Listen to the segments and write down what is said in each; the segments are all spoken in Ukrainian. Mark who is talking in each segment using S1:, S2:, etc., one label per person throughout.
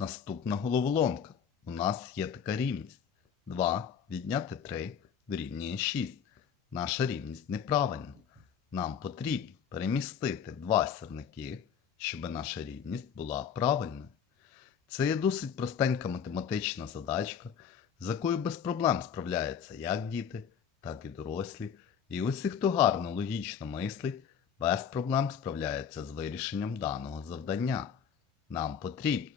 S1: Наступна головоломка. У нас є така рівність. 2 відняти 3 дорівнює 6. Наша рівність неправильна. Нам потрібно перемістити два сірники, щоб наша рівність була правильною. Це є досить простенька математична задачка, з якою без проблем справляються як діти, так і дорослі. І усі, хто гарно логічно мислить, без проблем справляється з вирішенням даного завдання. Нам потрібно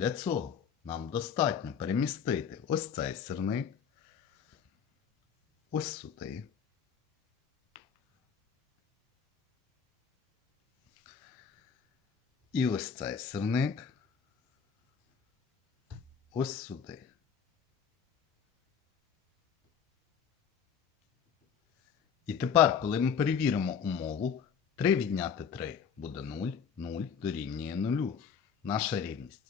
S1: Для цього нам достатньо перемістити ось цей сирник, ось сюди. І ось цей сирник ось сюди. І тепер, коли ми перевіримо умову, 3 відняти 3 буде 0, 0 дорівнює 0. Наша рівність